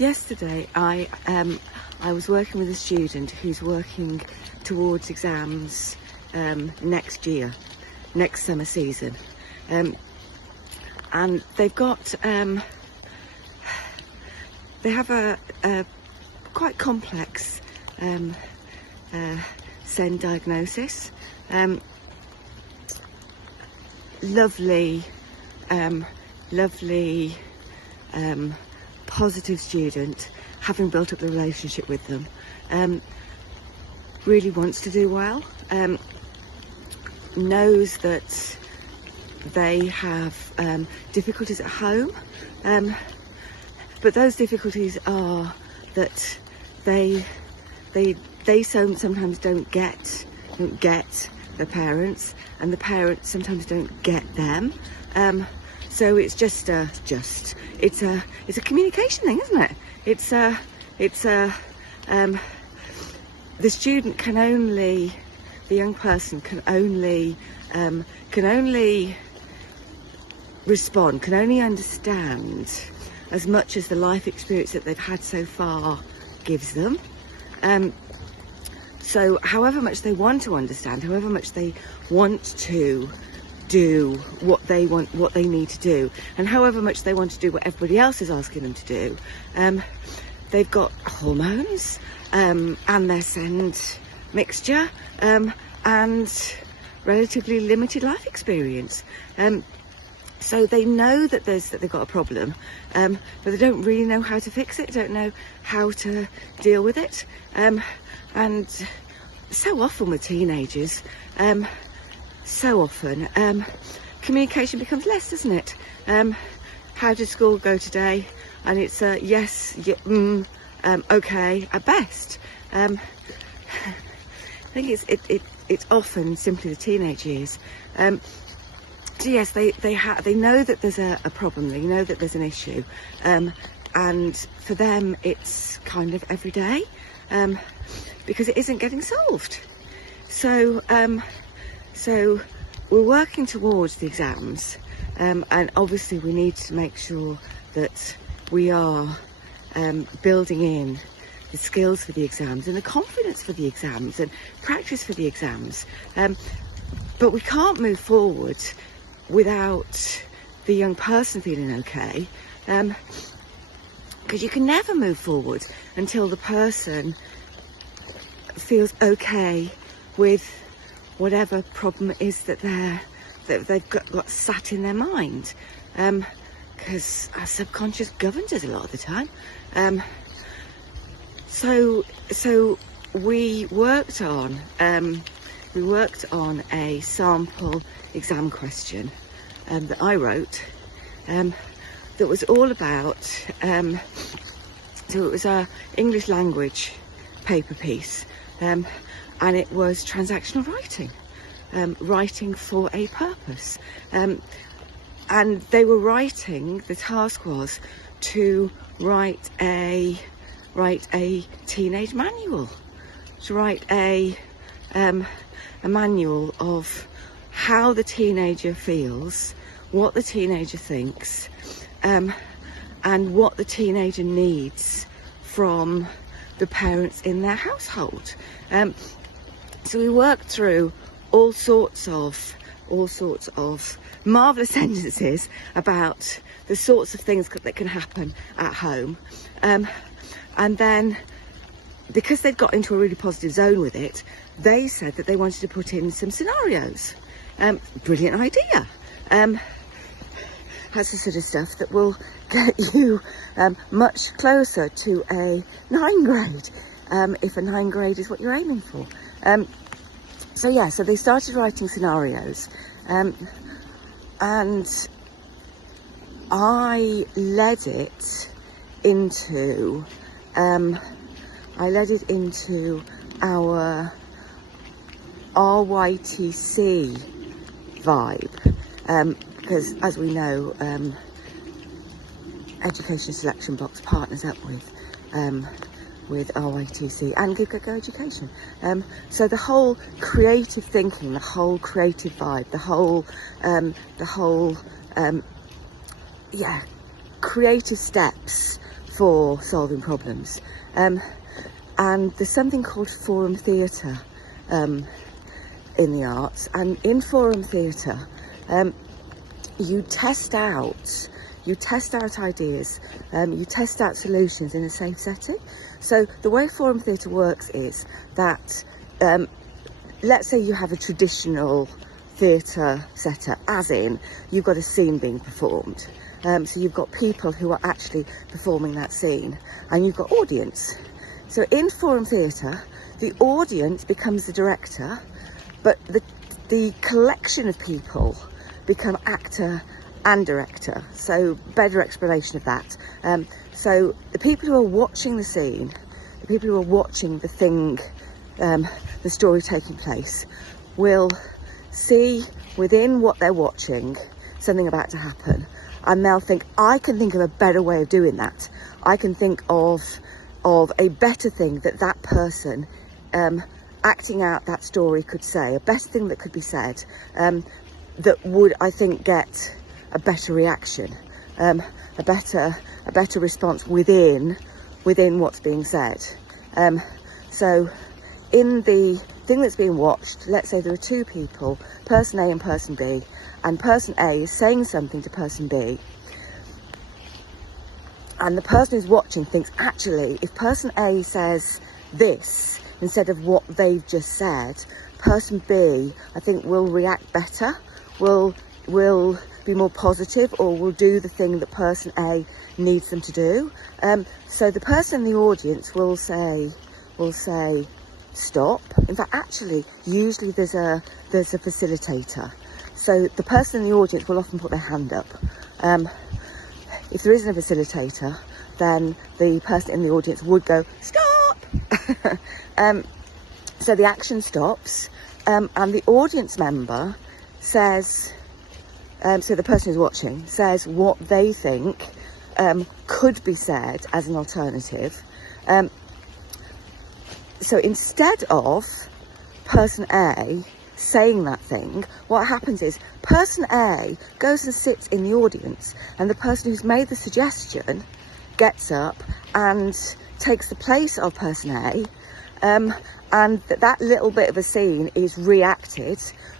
yesterday I was working with a student who's working towards exams next year, next summer season, and they've got they have a quite complex SEND diagnosis. Lovely positive student, having built up the relationship with them, really wants to do well, knows that they have difficulties at home, but those difficulties are that they sometimes don't get the parents, and the parents sometimes don't get them. So it's just it's a communication thing, isn't it? The student can only, the young person can only respond, can only understand as much as the life experience that they've had so far gives them. So however much they want to understand, however much they want to do what they want, what they need to do, and however much they want to do what everybody else is asking them to do, they've got hormones and their SEND mixture, and relatively limited life experience. So they know that they've got a problem, but they don't really know how to fix it, don't know how to deal with it. And so often with teenagers, so often communication becomes less, doesn't it? How did school go today? And it's yes, yeah, okay at best. I think it's often simply the teenage years. So yes, they know that there's a problem, they know that there's an issue, and for them it's kind of every day, because it isn't getting solved. So so we're working towards the exams, and obviously we need to make sure that we are building in the skills for the exams and the confidence for the exams and practice for the exams, but we can't move forward without the young person feeling okay, because you can never move forward until the person feels okay with whatever problem it is that they've got sat in their mind, because our subconscious governs us a lot of the time. So we worked on a sample exam question that I wrote, that was all about, so it was a English language paper piece, and it was transactional writing, writing for a purpose, and they were writing, the task was to write a teenage manual, to write a manual of how the teenager feels, what the teenager thinks, and what the teenager needs from the parents in their household. So we worked through all sorts of marvellous sentences about the sorts of things that can happen at home, and then, because they'd got into a really positive zone with it, they said that they wanted to put in some scenarios. Brilliant idea. That's the sort of stuff that will get you much closer to a 9 grade, if a 9 grade is what you're aiming for. So yeah, so they started writing scenarios, and I led it into our RYTC vibe, because as we know, Education Selection Box partners up with RYTC and Go Education. So the whole creative thinking, the whole creative vibe, the whole creative steps for solving problems. And there's something called forum theatre in the arts, and in forum theatre you test out ideas, you test out solutions in a safe setting. So the way forum theatre works is that let's say you have a traditional theatre setup, as in you've got a scene being performed, so you've got people who are actually performing that scene, and you've got audience. So in forum theatre, the audience becomes the director, but the collection of people become actor and director. So better explanation of that. So the people who are watching the scene, the people who are watching the thing, the story taking place, will see within what they're watching something about to happen, and they'll think, I can think of a better way of doing that. I can think of a better thing that person acting out that story could say, a better thing that could be said, that would, I think, get a better reaction, a better response within what's being said. So in the thing that's being watched, let's say there are two people, person A and person B, and person A is saying something to person B, and the person who's watching thinks, actually, if person A says this instead of what they've just said, person B, I think, will react better, will be more positive, or will do the thing that person A needs them to do. So the person in the audience will say stop. In fact, actually, usually there's a facilitator. So the person in the audience will often put their hand up. If there isn't a facilitator, then the person in the audience would go stop. So the action stops, and the audience member says, so the person who's watching says what they think could be said as an alternative. So instead of person A saying that thing, what happens is person A goes and sits in the audience, and the person who's made the suggestion gets up and takes the place of person A, and that little bit of a scene is reacted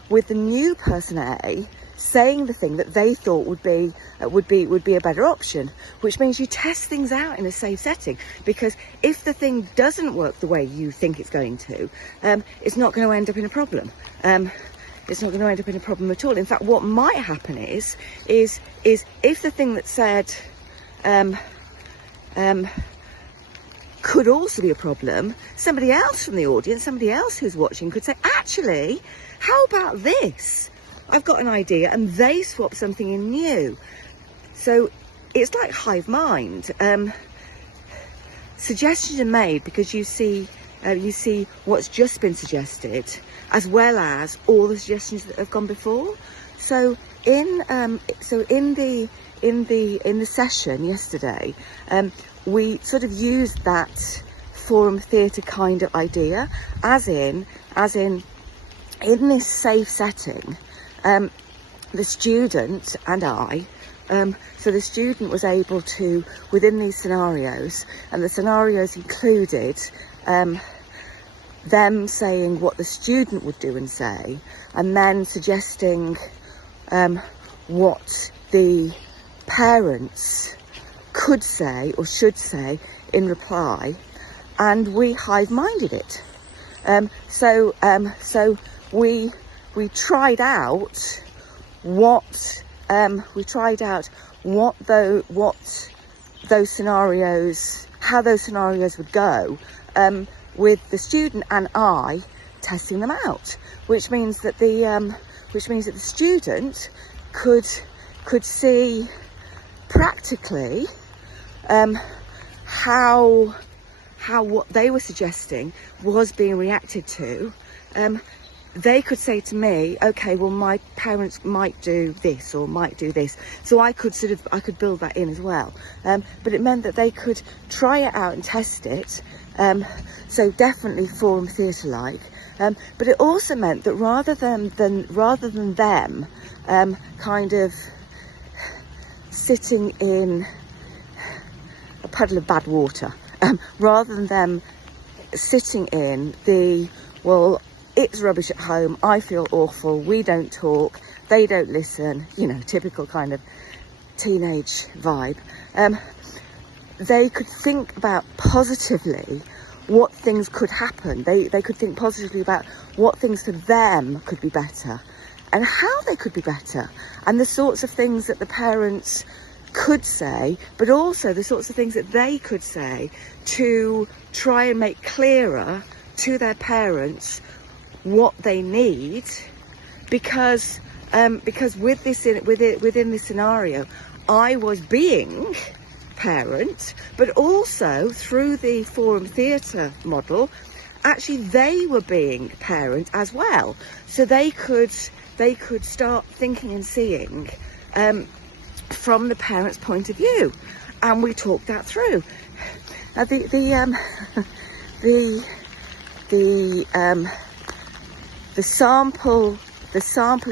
with the new person A saying the thing that they thought would be a better option, which means you test things out in a safe setting, because if the thing doesn't work the way you think it's going to, it's not going to end up in a problem. It's not going to end up in a problem at all. In fact, what might happen is if the thing that's said could also be a problem, somebody else from the audience, somebody else who's watching, could say, actually, how about this? I've got an idea, and they swap something in new. So it's like hive mind. Suggestions are made because you see what's just been suggested, as well as all the suggestions that have gone before. So in the session yesterday, we sort of used that forum theatre kind of idea, as in this safe setting. The student and I, so the student was able to, within these scenarios, and the scenarios included them saying what the student would do and say, and then suggesting what the parents could say or should say in reply, and we hive-minded it. So we tried out what those scenarios, how those scenarios would go, with the student and I testing them out, which means that the student could see practically how what they were suggesting was being reacted to. They could say to me, okay, well, my parents might do this or might do this. So I could build that in as well. But it meant that they could try it out and test it. So definitely forum theatre-like. But it also meant that rather than them kind of sitting in a puddle of bad water, rather than them sitting in the, well, it's rubbish at home, I feel awful, we don't talk, they don't listen, you know, typical kind of teenage vibe. They could think about positively what things could happen. They could think positively about what things for them could be better and how they could be better, and the sorts of things that the parents could say, but also the sorts of things that they could say to try and make clearer to their parents what they need, because within this scenario, I was being parent, but also through the forum theatre model, actually they were being parent as well. So they could start thinking and seeing from the parent's point of view, and we talked that through. Now the sample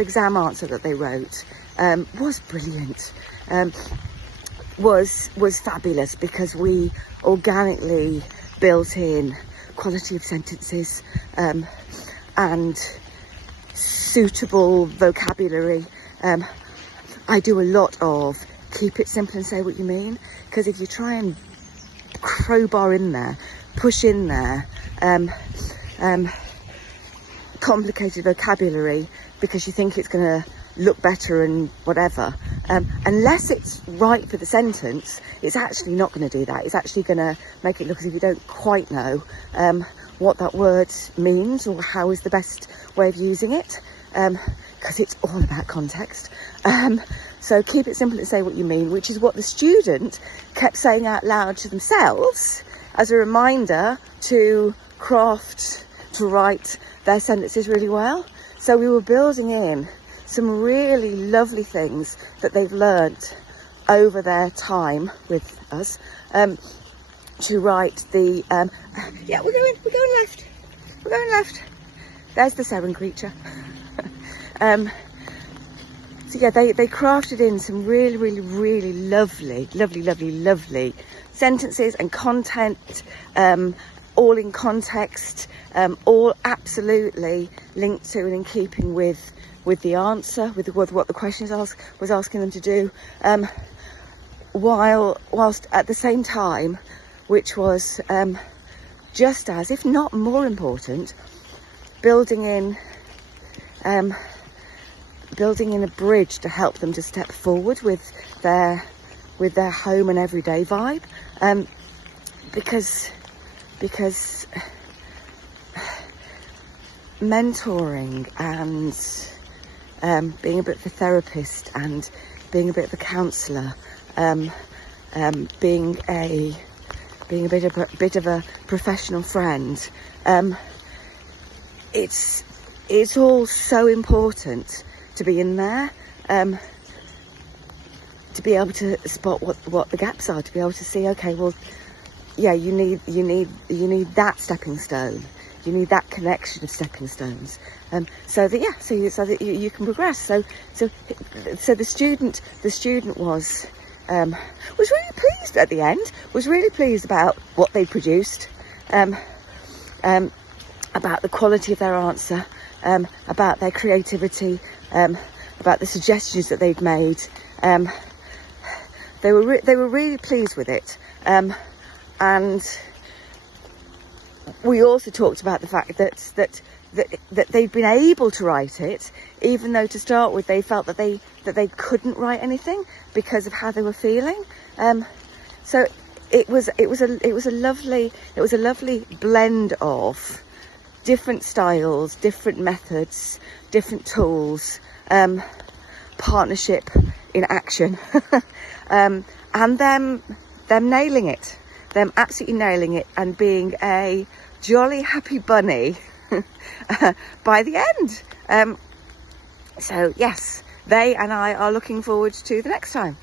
exam answer that they wrote was brilliant, was fabulous, because we organically built in quality of sentences and suitable vocabulary. I do a lot of keep it simple and say what you mean, because if you try and crowbar in there, push in there complicated vocabulary because you think it's going to look better and whatever, unless it's right for the sentence, it's actually not going to do that. It's actually going to make it look as if you don't quite know what that word means or how is the best way of using it, because it's all about context. So keep it simple and say what you mean, which is what the student kept saying out loud to themselves as a reminder to write their sentences really well. So we were building in some really lovely things that they've learnt over their time with us to write the yeah, we're going left. There's the seven creature. So yeah, they crafted in some really lovely sentences and content, all in context, all absolutely linked to and in keeping with the answer, with what the question was asking them to do, whilst at the same time, which was just as, if not more important, building in a bridge to help them to step forward with their home and everyday vibe, because mentoring and being a bit of a therapist and being a bit of a counsellor, being a bit of a professional friend, it's all so important to be in there, to be able to spot what the gaps are, to be able to see, okay, well, yeah, you need that stepping stone, you need that connection of stepping stones, so that you can progress. So the student was really pleased at the end, was really pleased about what they produced, about the quality of their answer, about their creativity, about the suggestions that they'd made. They were really pleased with it, and we also talked about the fact that they'd been able to write it, even though to start with they felt that they couldn't write anything because of how they were feeling. So it was a lovely blend of different styles, different methods, different tools, partnership in action, and them nailing it, them absolutely nailing it, and being a jolly happy bunny by the end. So yes, they and I are looking forward to the next time.